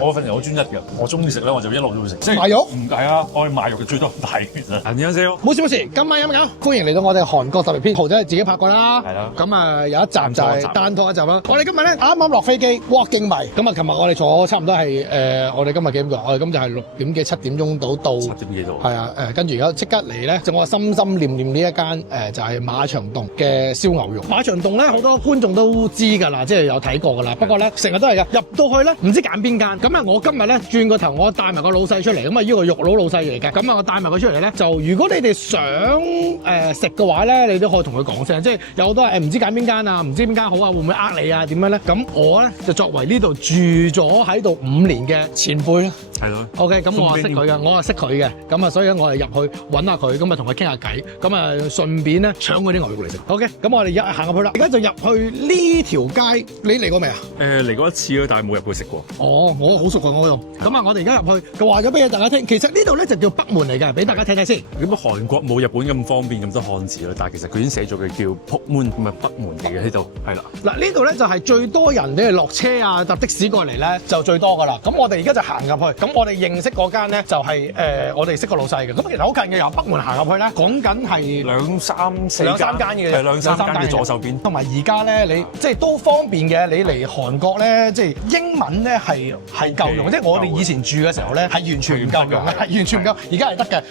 我份人好專一嘅，我中意食咧我就一路都會食。即係賣肉？唔係啊，我係賣肉嘅最多唔係其實。안녕하세요。冇事冇事，今晚有冇搞？歡迎嚟到我哋韓國特別篇，豪仔係自己拍過啦。係啦。咁啊有一集就係單拖一集啦。我哋今日咧啱啱落飛機，哇勁迷！咁啊，琴日我哋坐差唔多係我哋今日幾點㗎？我哋今就係6點幾7點鐘到。7點幾到。係啊跟住而家即刻嚟咧，就我心心念念呢一間就係馬場洞嘅燒牛肉。馬場洞咧好多觀眾都知㗎啦，即係有睇過㗎啦。不過咧成日都係㗎，入到去咧唔知揀邊間。咁啊，我今日咧轉個頭，我帶埋個老細出嚟。咁啊，呢個肉佬老細嚟嘅。咁啊，我帶埋佢出嚟咧，就如果你哋想食嘅話咧，你都可以同佢講聲，即係有好多唔知揀邊間啊，唔知邊間好啊，會唔會呃你啊？點樣咧？咁我咧就作為呢度住咗喺度5年嘅前輩啦。係咯。OK， 咁我係識佢嘅，我係識佢嘅。咁啊，所以我係入去揾下佢，咁啊同佢傾下偈，咁啊順便咧搶佢啲牛肉嚟食。OK，咁我哋行入去啦。而家就入去呢條街，你嚟過未啊？嚟過一次咯，但係冇入去食過。哦，我好熟㗎嗰度。咁啊，我哋而家入去就話咗俾大家聽，其實呢度咧就叫北門嚟嘅，俾大家睇睇先。咁啊，韓國冇日本咁方便咁多漢字咯，但係其實佢已經寫咗佢叫北門，咁啊北門嚟嘅呢度，係啦。嗱呢度咧就係最多人你哋落車啊搭的士過嚟咧就最多㗎啦。咁我哋而家就行入去，咁我哋認識嗰間咧就係我哋識個老細嘅。咁其實好近嘅，由北門行入去咧，講緊係2、3、4兩三間嘅，係2、3間嘅左手邊。同埋而家咧，你即係都方便嘅。你嚟韓國咧，即係英文咧係夠用，即係我哋以前住嘅時候咧係完全唔夠用嘅，係完全唔夠。而家係得嘅。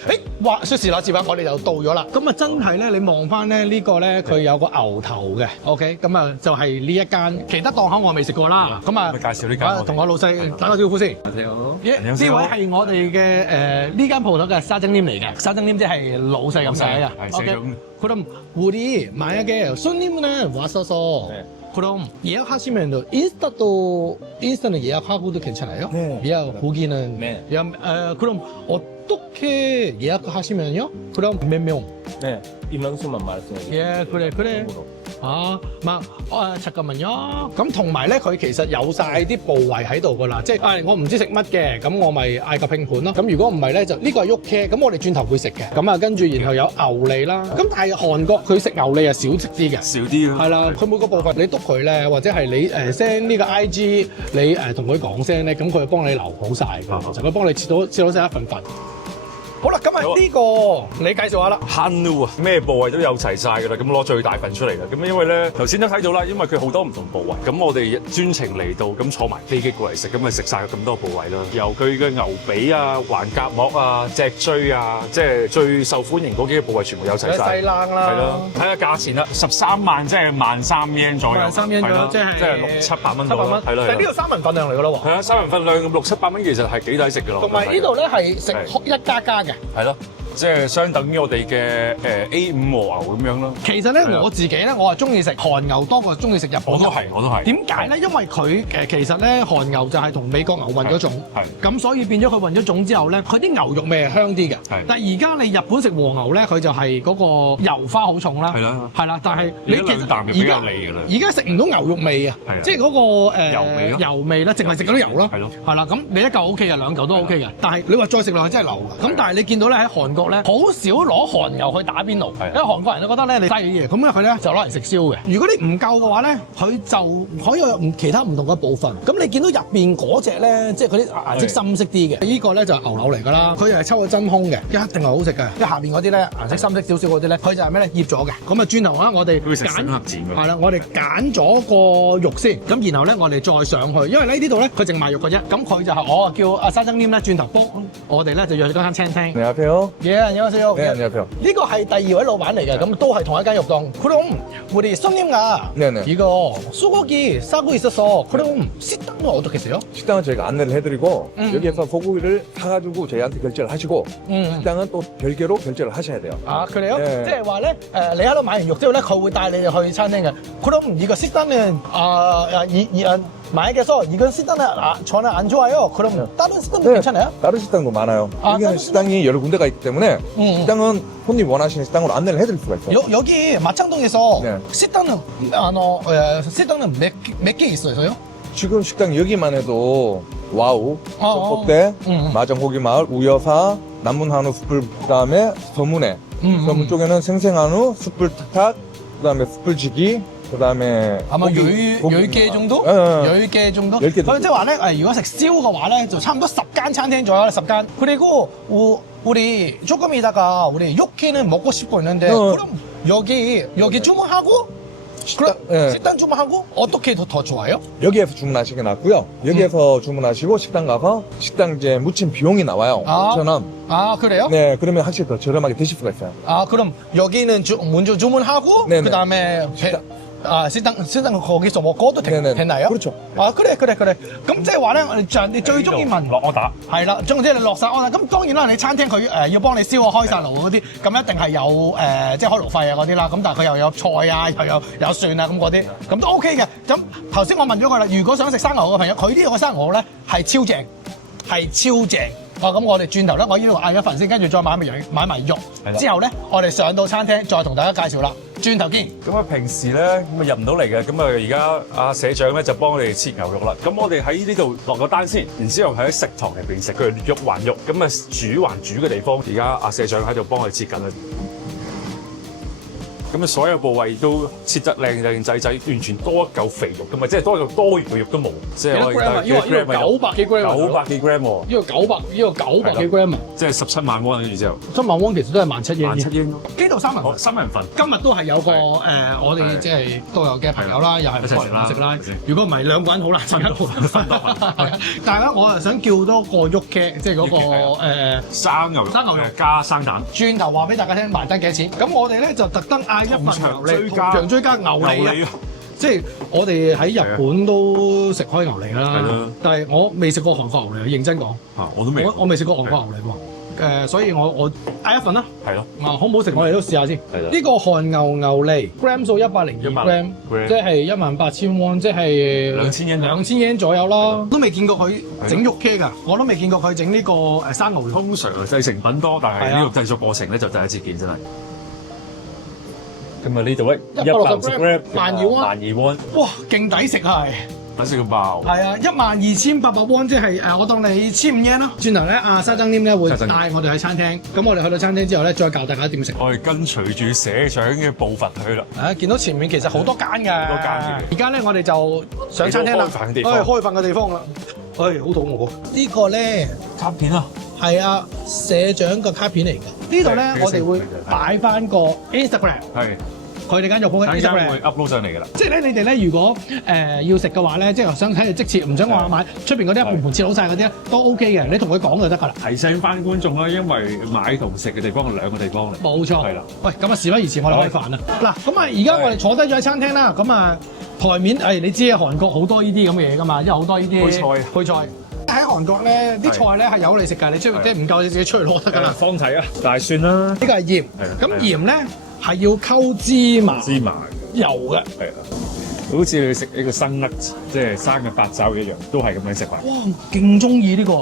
話說時話節話，我哋就到咗啦。咁啊，真係咧，你望翻咧呢個咧，佢有個牛頭嘅。OK，咁啊就係呢一間，其他檔口我未食過啦。咁啊，介紹呢間，同我老細打個招呼先。你好。呢位係我哋嘅呢間鋪頭嘅沙蒸黏嚟嘅，沙蒸黏即係老細咁寫嘅。OK。그럼 우리 만약에 손님은 왔어서 그럼 예약하시면 인스타는 예약하고도 괜찮아요? 네. 예약 고기는 네. 그럼 어떻게 예약하시면요? 그럼 몇 명? 네, 인원수만 말씀해 주세요. 예, 그래. 잠깐만요. 咁同埋咧，佢其實有晒啲部位喺度噶啦，即係我唔知食乜嘅，咁我咪嗌個拼盤咯。咁如果唔係咧，就呢個係喐茄，咁我哋轉頭會食嘅。咁啊，跟住然後有牛脷啦。咁但係韓國佢食牛脷係少食啲嘅，少啲咯。係啦，佢每個部分你篤佢咧，或者係你send 呢個 IG， 你同佢講聲咧，咁佢就幫你留好晒嘅，其實佢幫你切到晒一份份。好啦，咁啊呢個你介紹下啦。hannu 啊，咩部位都有齊晒㗎啦，咁攞最大份出嚟啦。咁因為咧頭先都睇到啦，因為佢好多唔同部位，咁我哋專程嚟到咁坐埋飛機過嚟食，咁咪食晒咁多部位啦。由佢嘅牛髀啊、橫膈膜啊、脊椎啊，即係最受歡迎嗰幾個部位全部有齊晒。西冷啦，係咯，睇下價錢啦，13萬即係13,000 yen 左右。13,000左右，即係600-700蚊到啦。係啦，但係呢度三文份量嚟㗎咯喎。係啊，三文份量咁600-700蚊其實係幾抵食㗎咯。同埋呢度咧係食一家家嘅。係咯。即係相等於我哋嘅A5和牛咁樣咯。其實咧我自己咧，我係中意食韓牛多過中意食日本牛。我都係。點解咧？因為佢其實咧韓牛就係同美國牛混咗種，咁所以變咗佢混咗種之後咧，佢啲牛肉味係香啲嘅。但係而家你日本食和牛咧，佢就係嗰個油花好重啦。係啦，但係你其實而家食唔到牛肉味啊，即係嗰個油味啦，淨係食嗰啲油咯。係啦，咁你一嚿 OK 嘅，2嚿都 OK 嘅。但係你話再食落去真係流㗎。咁但係你見到咧喺韓國咧，好少攞韓牛去打邊爐，因為韓國人都覺得咧你細嘢，咁咧佢咧就攞嚟食燒嘅。如果你唔夠嘅話咧，佢就可以有其他唔同嘅部分。咁你見到入邊嗰隻咧，即係佢啲顏色深色啲嘅，呢個咧就係牛柳嚟㗎啦。佢係抽咗真空嘅，一定係好食嘅。因為下邊嗰啲咧顏色深色少少嗰啲咧，佢就係咩咧醃咗嘅。咁啊轉頭啊，我哋揀係啦，我哋揀咗個肉先，咁然後咧我哋再上去，因為呢度咧佢淨賣肉嘅啫。咁佢就係我叫阿沙蒸黏咧轉頭幫我哋咧就約去嗰間餐廳。你好，안녕하세요。呢個係第2位老闆嚟嘅，咁都係同一間肉檔。그럼 우리 손님과 이거 소고기 싸고 있어서 그럼 식당은 어떻게 세요? 식당은 저희가 안내를 해드리고 여기에서 소고기를 사가지고 저희한테 결제를 하시고 식당은 또 별개로 결제를 하셔야 돼요. 아 그래요? 即係話咧你喺度買完肉之後咧，佢會帶你哋去餐廳嘅。그럼 이거 식당은 만약에서 이건 식당은 저는 안 좋아요. 그럼 다른 식당도 괜찮아요? 다른 식당도 많아요. 여기는 식당이 여러 군데가 있기 때문에 식당은 손님 원하시는 식당으로 안내를 해드릴 수가 있어요. 여기 마창동에서 식당은 몇 개 있어요? 지금 식당 여기만 해도 와우, 석곡대, 마정고기마을, 우여사, 남문한우 숯불, 그다음에 서문회. 서문 쪽에는 생생한우, 숯불 탁탁, 그다음에 숯불지기, 그다음에 係咪열 개 정도？ 10개 정도？ 10개 정도。 佢即係話咧如果食燒嘅話咧，就差唔多10間餐廳左右啦，10間。그리고 우리 조금 있다가 우리 육회는 먹고 싶어 있는데 그럼 여기 주문하고 그럼 식당 주문하고 어떻게 더 좋아요? 여기에서 주문하시는 게 낫고요. 여기에서 주문하시고 식당 가서 식당 이제 무침 비용이 나와요. 5,000원. 아 그래요? 네, 그러면 확실히 더 저렴하게 드실 수가 있어요. 아 그럼 여기는 먼저 주문하고 네네. 그다음에 식당 거기서 먹어도 되나요? 그렇죠.啊，咁即係話咧，你最中意問落order係啦，總之你落晒 order。咁當然啦，你餐廳佢要幫你燒開晒爐嗰啲，咁一定係有即係開爐費啊嗰啲啦。咁但係佢又有菜啊，又有蒜啊咁嗰啲，咁都 OK 嘅。咁頭先我問咗佢啦，如果想食生牛嘅朋友，佢呢個生牛咧係超正，係超正。咁我哋轉頭咧，我呢度嗌一份先，跟住再買埋肉，之後咧我哋上到餐廳再同大家介紹啦。轉頭見。咁啊，平時咧咁啊入唔到嚟嘅，咁啊而家阿社長咧就幫我哋切牛肉啦。咁我哋喺呢度落個單先，然之後喺食堂入邊食佢肉還肉，咁啊煮還煮嘅地方，而家阿社長喺度幫我哋切緊啦。咁啊，所有部位都切得靚靚仔仔，完全多一嚿肥肉㗎嘛，即係多一嚿多餘嘅肉都冇。即係我哋因為900幾 gram 900幾 gram 喎。呢個900幾 gram 啊！即係17萬蚊，跟住之後7萬蚊其實都係17,000 17英咯。呢度三人份。今日都係有個我哋即係導遊嘅朋友啦，又係一齊食啦。如果唔係兩個人好難食得。但係咧，我係想叫多個喐嘅，即係嗰個生牛肉加生蛋。轉頭話俾大家聽埋單幾多錢？咁我哋咧就特登嗌一份牛脷，同追加牛脷啊！即係我哋喺日本都食開牛脷啦，但係我未食過韓國牛脷，認真講。我都未。我未食過韓國牛脷喎。所以我嗌一份啦。係咯。好唔好食？我哋都試下先。呢個韓牛脷 gram 數102 gram， 即係18,000 won， 即係2000 yen 左右啦。都未見過佢整肉茄㗎，我都未見過佢整呢個生牛肉。通常製成品多，但係呢個製作過程咧就第一次見真係。咁啊呢度咧160 gram 12,000 won， 哇，勁抵食啊係！抵食到爆。係啊，12,800 won， 即係我當你1,500 yen 啦。轉頭咧，阿沙曾添咧會帶我哋去餐廳，咁我哋去到餐廳之後咧，再教大家點食。我哋跟隨住社長嘅步伐去啦。見到前面其實好多間㗎。好多間嘅。而家咧，我哋就上餐廳啦。開飯嘅地方啦。好肚餓。呢個咧卡片啊。係啊，社長嘅卡片嚟㗎。呢度咧，我哋會擺翻個 Instagram。係。佢哋間肉鋪嘅 Instagram 會 upload 上嚟㗎啦。即係咧，你哋咧如果要食嘅話咧，即係想睇佢即切，唔想話買出邊嗰啲一盤切好晒嗰啲咧，都 OK 嘅。你同佢講就得㗎啦。提醒翻觀眾啦，因為買同食嘅地方係兩個地方嚟。冇錯。係啦。喂，咁啊事不宜遲，我哋開飯啦。嗱，咁啊而家我哋坐低咗喺餐廳啦，咁啊台面你知啊，韓國好多呢啲咁嘅嘢㗎嘛，因為好多呢啲配菜。喺韓國咧，啲菜咧係有你食㗎，你出即係唔夠你自己出去攞得㗎啦。方體啊，大蒜啦。呢個係鹽。咁鹽咧係要溝芝麻油嘅。係啊，好似你食呢個生甩，即係生嘅八爪一樣，都係咁樣食法。哇，勁中意呢個。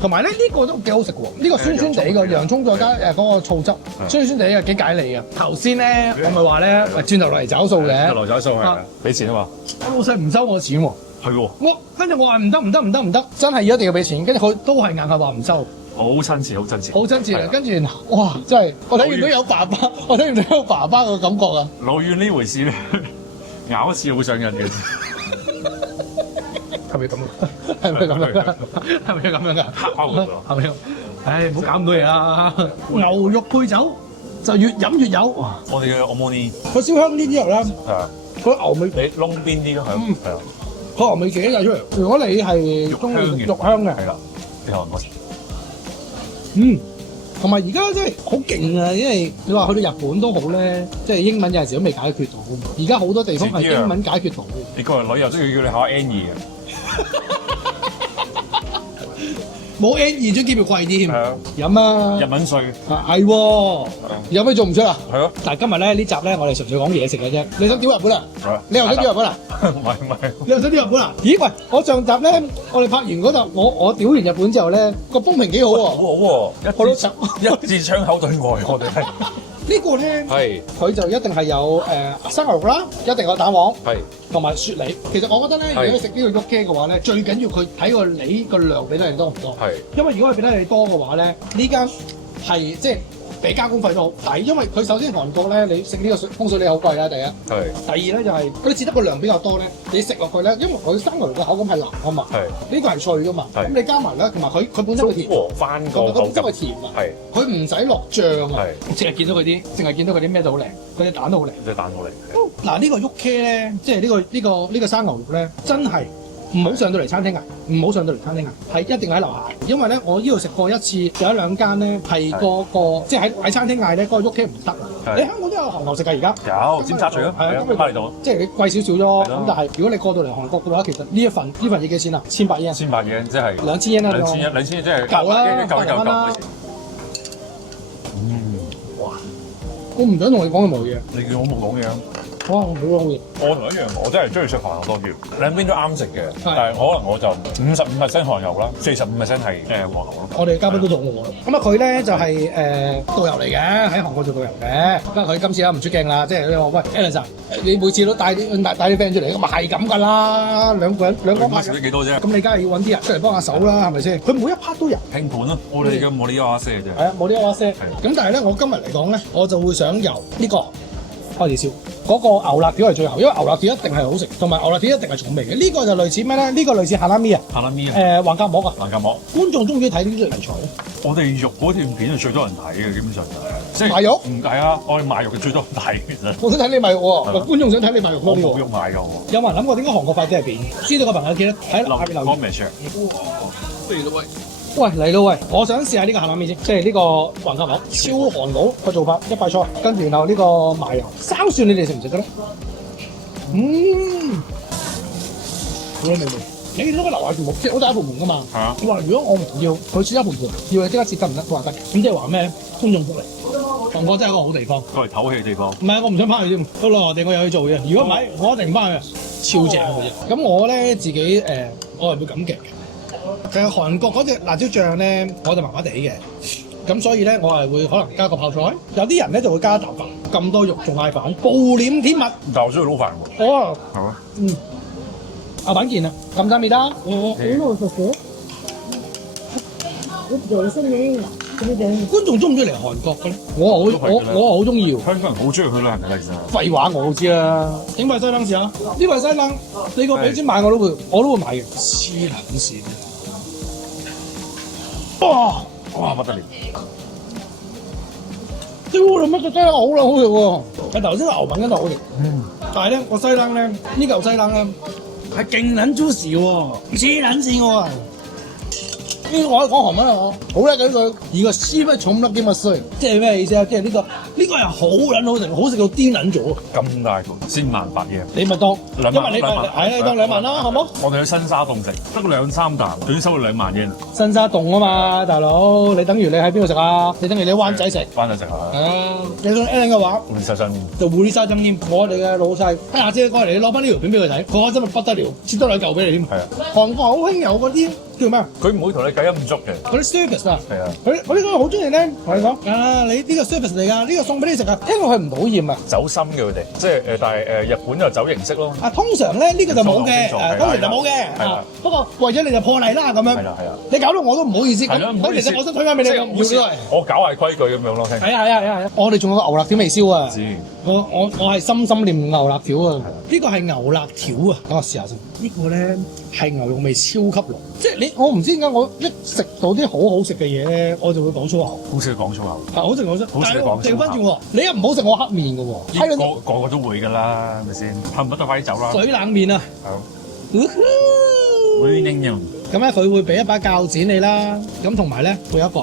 同埋咧呢個都幾好食喎，呢個酸酸地嘅洋葱再加嗰個醋汁，酸酸地嘅幾解膩嘅。頭先咧我咪話咧，轉頭落嚟找數嘅。落找數係俾錢啊嘛。我老細唔收我錢喎。係喎。跟住我話唔得，真係一定要俾錢。跟住佢都係硬係話唔收。好親切，好親切。好親切啊！跟住哇，真係我睇唔到有爸爸，我睇唔到有爸爸個感覺啊！老遠呢回事咧，咬一次好上癮嘅。係咪咁？係咪咁樣？係咪咁樣㗎？係咪？唉，唔好搞咁多嘢啦！牛肉配酒就越飲越有。我哋嘅澳門呢個燒香呢啲油咧，個牛味你燶邊啲咯，係啊，個牛味自己帶出嚟。如果你係中意肉香嘅，係啦，你學我。同埋而家真係好勁啊！因為你話去到日本都好咧，即係英文有陣時都未解決到。而家好多地方係英文解決到。你過嚟旅遊都要叫你考 N2 嘅。冇 N2 張機票貴啲添。係啊。飲啊！日文稅。係喎。有咩做唔出啊？係咯。但係今日咧呢集咧，我哋純粹講嘢食嘅啫。你想屌日本啊？你又想屌日本啊？唔係。你又想屌日本啊？咦喂！我上集咧，我哋拍完嗰集，我屌完日本之後咧，個風評幾好喎。好喎，一支槍口對外，我哋係。呢個咧，佢就一定係有生牛肉啦，一定有蛋黃，同埋雪梨。其實我覺得咧，如果你食呢個喐茄嘅話咧，最緊要佢睇個梨個量俾得你多唔多。因為如果佢俾得你多嘅話咧，呢間係即係俾加工費都好抵，因為佢首先韓國咧，你食呢個風水梨好貴啦，第一。係。第二咧就係佢切得個量比較多咧，你食落去咧，因為佢生牛肉嘅口感係腍啊嘛，呢個係脆噶嘛，咁你加埋咧，同埋佢本身佢甜，和翻個口感，佢甜啊，佢唔使落醬啊，淨係見到佢啲咩都好靚，佢啲蛋都好靚，隻蛋好靚。嗱呢個 UK 咧，即係呢個生牛肉咧，真係唔好上到嚟餐廳啊，唔好上到嚟餐廳啊，係一定喺樓下，因為咧我呢度食過一次，有一兩間咧係個即係喺餐廳嗌咧，嗰個 UK 唔得啊，你香港都有韓牛食㗎而家，有尖沙咀咯，係啊，巴厘島，即係你貴少少咯，咁但係如果你過到嚟韓國嘅話，其實呢份嘢幾錢啊？1,800 yen， 1,800 yen 即係2000 yen 啦，2000 yen 即係夠啦，800蚊啦。哇！我唔想同你講任何嘢，你叫我冇講嘢啊！哇！我冇講嘢。我同一樣，我真係中意食韓牛多啲，兩邊都啱食嘅，但係可能我就55%韓牛啦，45%係黃牛咯。我哋嘉賓都肚餓啦。咁啊，佢咧就係導遊嚟嘅，喺韓國做導遊嘅。不過佢今次咧唔出鏡啦，即係你話喂 Alan，你每次都帶啲 friend 出嚟，咁咪係咁㗎啦，兩個拍食咗幾多啫？咁你梗係要揾啲人出嚟幫下手啦，係咪先？佢每一 part 都有拼盤咯，我哋嘅莫里亞些啫。係啊，冇呢個些。咁但係咧，我今日嚟講咧，我就會想由呢個開始燒。嗰個牛肋條係最後，因為牛肋條一定係好食，同埋牛肋條一定係重味嘅。呢個就類似咩咧？呢個類似哈拉咪啊，橫膈膜啊，橫膈膜。觀眾中意睇呢啲題材咧？我哋肉嗰段片係最多人睇嘅，基本上即係賣肉。唔係啊，我哋賣肉嘅最多人睇其實。我想睇你賣肉喎，觀眾想睇你賣肉多啲喎。冇肉賣㗎喎。有冇人諗過點解韓國快啲係片？知道個朋友記得喺下邊留言。不如咯喂。喂嚟咯喂！我想試下呢個下拉麵先，即係呢個橫膈膜超韓佬個做法，一塊菜，跟住然後呢個麻油生蒜，你哋食唔食得咧？好味味！你見到個樓下條木即係好大一盤門㗎嘛？係啊！佢話如果我唔要，佢切一盤盤，要你即刻切得唔得？佢話得。咁即係話咩咧？觀眾福利，韓國真係一個好地方，過嚟唞氣嘅地方。唔係，我唔想翻去添。到內地我又去做嘅。如果唔係，我一定翻去。超正嘅嘢。咁我咧自己我係會感激嘅。其實韓國嗰隻辣椒醬咧，我就麻麻地嘅，咁所以咧我係會可能加個泡菜，有啲人咧就會加豆飯，咁多肉仲嗌飯，暴殄天物。但我中意撈飯喎。哦，係啊。阿板健啊，감사합니다。觀眾中唔中意嚟韓國嘅咧？我好中意喎。香港人好中意去旅行嘅其實。廢話我都知啦。整塊西冷試下，呢塊西冷你個俾錢買我都會買嘅。黐撚線。哇不得了！屌你乜個西冷好啦，好食喎！係頭先個牛品真係好食。但係咧個西冷咧，呢嚿西冷咧係勁撚 juicy 喎，黐撚線喎。呢個我可以講韓文啊，我好叻嘅呢句。而個絲乜重粒啲乜衰，即係咩意思啊？即係呢個係好撚好食，好食到癲撚咗。咁大個千萬百嘢，你咪當2萬，因為你係當2萬啦，好冇？我哋去新沙洞食，得2-3啖，已經收到2萬円。新沙洞啊嘛，大佬，你等於你喺邊度食啊？你等於你喺灣仔食。灣仔食啊！你想 Alan 嘅話，換曬上面就換啲沙針添。我哋嘅老細，阿姐過嚟，你攞翻呢條片俾佢睇，佢真係不得了，切多2嚿俾你添。係啊，韓國好興有嗰啲叫咩？佢唔會同你計咁足嘅。嗰啲 service 啊，係啊，我呢個好中意咧，同你講你呢個 service 嚟㗎，呢個送俾你食啊，聽落去唔討厭啊，走心嘅佢哋，即係但係日本就走形式咯。通常咧呢個就冇嘅，通常就冇嘅。不過為咗你就破例啦咁樣。係啊，你搞到我都唔好意思。係咯，其實我想推介俾你，我搞壞規矩咁樣咯。係啊，我哋仲有個牛肋條未燒啊。我係心心念牛肋條啊。呢個係牛肋條啊，等我試下先。呢個咧係牛肉味超級濃，即係我唔知點解我一食到啲好好食嘅嘢咧，我就會講粗口。好少講粗口。好食好食。但係調翻轉喎，你又唔好食我黑面嘅喎。個個都會㗎啦，係咪先？恨不得快啲走啦。水冷面啊。係。會應用。咁咧佢會俾一把鉸剪你啦，咁同埋咧會有一個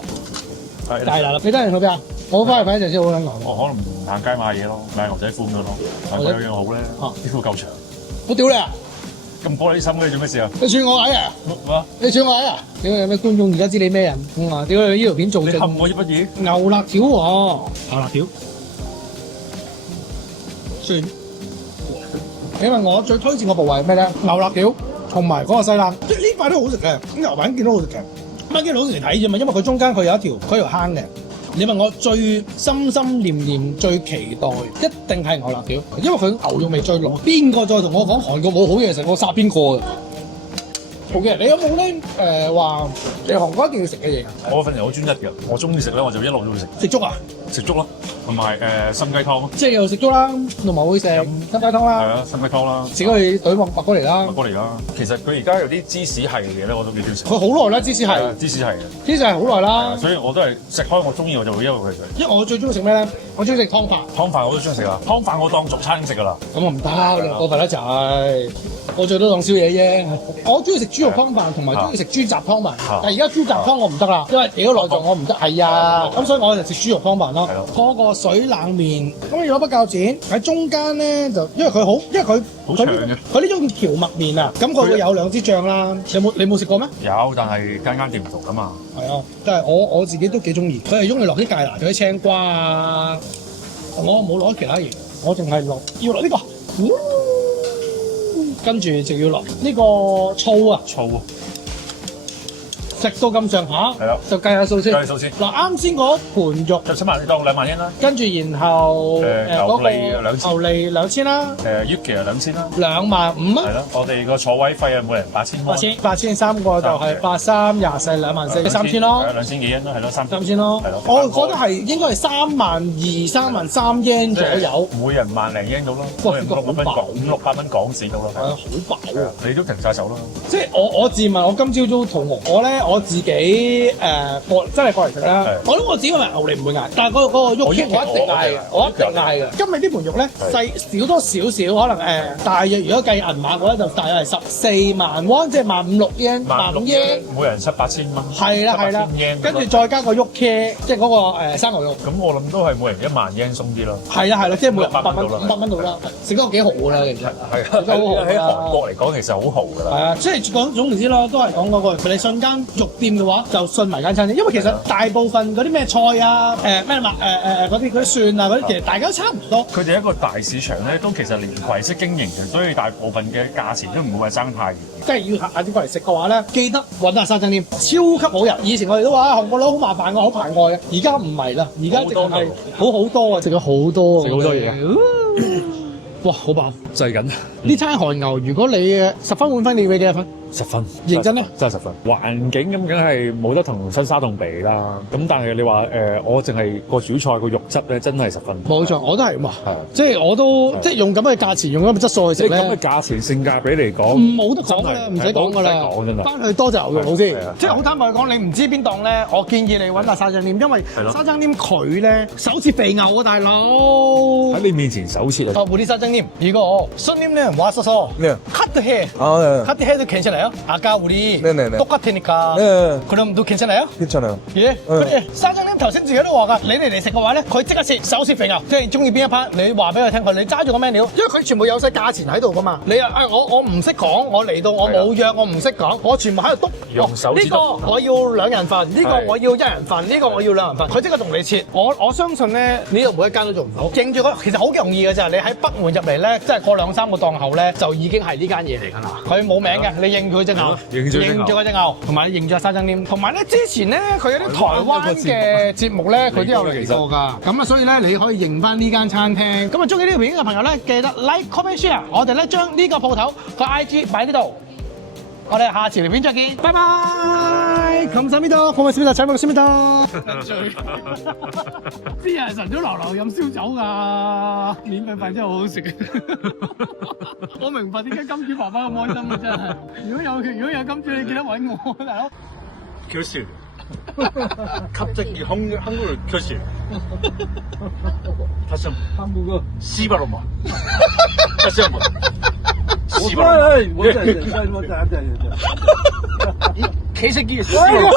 大嗱，你得閒去邊啊？我翻去睇一陣先好撚講。我可能行街買嘢咯，買牛仔褲咁樣咯。買有樣好咧，啲褲夠長。我屌你啊！咁玻璃心嘅你做咩事啊？你串我矮啊？你串我矮啊？屌有咩觀眾而家知你咩人？屌你呢條片做正。你冚我啲乜嘢？牛肋條喎，牛肋條。算。因為我最推薦個部位係咩咧？牛肋條同埋嗰個西冷，即係呢塊都好食嘅。咁牛板見到好食嘅，乜見到好食嚟睇啫嘛？因為佢中間佢有一條坑嘅。你問我最心心念念最期待，一定係牛肋條，因為佢牛肉味最濃。邊個再同我講韓國冇好嘢食，我殺邊個啊？好嘅，你有冇咧話嚟韓國一定要食嘅嘢啊？我份人好專一嘅，我中意食咧我就一路都會食。食粥啊？食粥咯，同埋參雞湯咯。即係又食粥啦，同埋會食參雞湯啦。係啊，參雞湯啦。自己去懟麥過嚟啦。麥過嚟啦。其實佢而家有啲芝士係嘅嘢咧，我都幾中意食。佢好耐啦，芝士係。芝士係嘅。芝士係好耐啦。所以我都係食開我中意我就會一路去食。因為我最中意食咩咧？我中意食湯飯。湯飯我都中意食啊！湯飯我當俗餐食㗎啦。咁我唔得，你過分得滯。我最多當宵夜啫。我中意食豬肉湯飯同埋中意食豬雜湯飯。但係而家豬雜湯我唔得啦，因為幾個內臟我唔得。係啊，咁所以我就食豬肉湯飯咯。嗰個水冷麵，咁你攞把鉸剪喺中間咧，就因為佢好長嘅。佢呢種蕎麥麵啊，咁佢會有兩支醬啦。你冇食過咩？有，但係間店唔同㗎嘛。係啊，但係我自己都幾中意。佢係中意落啲芥蘭、啲青瓜啊。我冇攞其他嘢，我淨係要落呢個。跟住就要落呢個醋啊！食到咁上下，就計下數先。計數先。嗱，啱先嗰盤肉就7萬，你當2萬円啦。跟住然後牛脷2000，牛脷2000啦。Yuki 啊2000啦。25000啊。係咯，我哋個坐位費啊，每人8000蚊。8000三個就係83、24、24000 3000咯。2000幾yen咯，係咯3000咯。係咯。我覺得係應該係32000、33000 yen 左右。每人10000零yen到咯。哇，呢個好飽，500-600蚊港紙到咯。係啊，好飽啊！你都停晒手啦。即係我自問，我今朝都肚餓。我自己真係過嚟食啦。我諗我自己話牛脷唔會嗌，但係嗰個肉片我一定嗌嘅，我一定嗌嘅。今日呢盤肉咧細少多少少，可能大約如果計銀碼嘅話，就大約係14萬won，即係15000-6yen，15000 yen，每人700-800蚊。係啦，跟住再加個肉茄，即係嗰個生牛肉。咁我諗都係每人10000 yen 鬆啲咯。係啦，即係每人500蚊到啦，食得幾豪㗎啦，其實。係啊，喺韓國嚟講，其實好豪㗎啦。係啊，即係講總言之啦，都係講嗰個，你信間肉店嘅話，就信埋間餐廳，因為其實大部分嗰啲咩菜啊，咩嗰啲蒜啊嗰啲，其實大家都差唔多。佢哋一個大市場咧，都其實連攜式經營嘅，所以大部分嘅價錢都唔會話爭太遠。即係要下次過嚟食嘅話咧，記得揾下沙珍店，超級好人。以前我哋都話韓國佬好麻煩㗎，好排外嘅，而家唔係啦，而家直頭係好多啊，食咗好多，食好多嘢啊！哇，好飽，滯緊。呢餐韓牛，如果你10分滿分，你俾幾多分？10分，認真咧，真係10分。環境咁梗係冇得同新沙洞比啦。咁但係你話我淨係個主菜個肉質咧，真係10分。冇錯，我都係嘛。係，即係我都即係用咁嘅價錢，用咁嘅質素去食咧。咁嘅價錢性價比嚟講，冇得講㗎啦，唔使講㗎啦。講真係。翻去多謝牛肉老師。即係好坦白講，你唔知邊檔咧，我建議你揾下沙珍店，因為沙珍店佢咧手切肥牛啊，大佬。喺你面前手切啊。我우리 사장님 이거 손님은 왔어서 카트해. 카트해도 괜찮아요? 아까 우리 똑같으니까. 그럼 도 괜찮아요? 괜찮아요. 예. 그래. 사장님頭先自己都話㗎，你哋嚟食嘅話咧，佢即刻切手切肥牛，即係中意邊一 part，你話俾佢聽，你揸住個 menu，因為佢全部有晒價錢喺度㗎嘛。你我唔識講，我嚟到我冇約，我唔識講，我全部喺度篤。用手指篤。呢個我要2人份，呢個我要1人份，呢個我要2人份，佢即刻同你切。我相信咧，呢度每一間都做唔到。認住佢，其實好容易嘅啫。你喺北門入嚟咧，即係過2-3個檔口咧，就已經係呢間嘢嚟㗎啦。佢冇名嘅，你認佢隻牛，認住嗰隻牛，同埋認住沙珍店。同埋咧，之前咧佢有啲台灣嘅節目咧，佢都有嚟過㗎。咁啊，所以咧你可以認翻呢間餐廳。咁啊，中意呢條片嘅朋友咧，記得 like、comment、share。我哋咧將呢個鋪頭個 IG 擺呢度。我哋下次條片再見，拜拜。감사합니다。고맙습니다。잘먹었습니다。啲人晨早流流飲燒酒㗎，免費飯真係好好食。我明白點解金主爸爸咁開心啊！真係，如果有金主，你記得揾我，大佬。교실. 갑자기 한국을 교실. 다시 한번. 한국어. 씨발로마. 다시 한번. 씨발. 이 개새끼 씨발로마.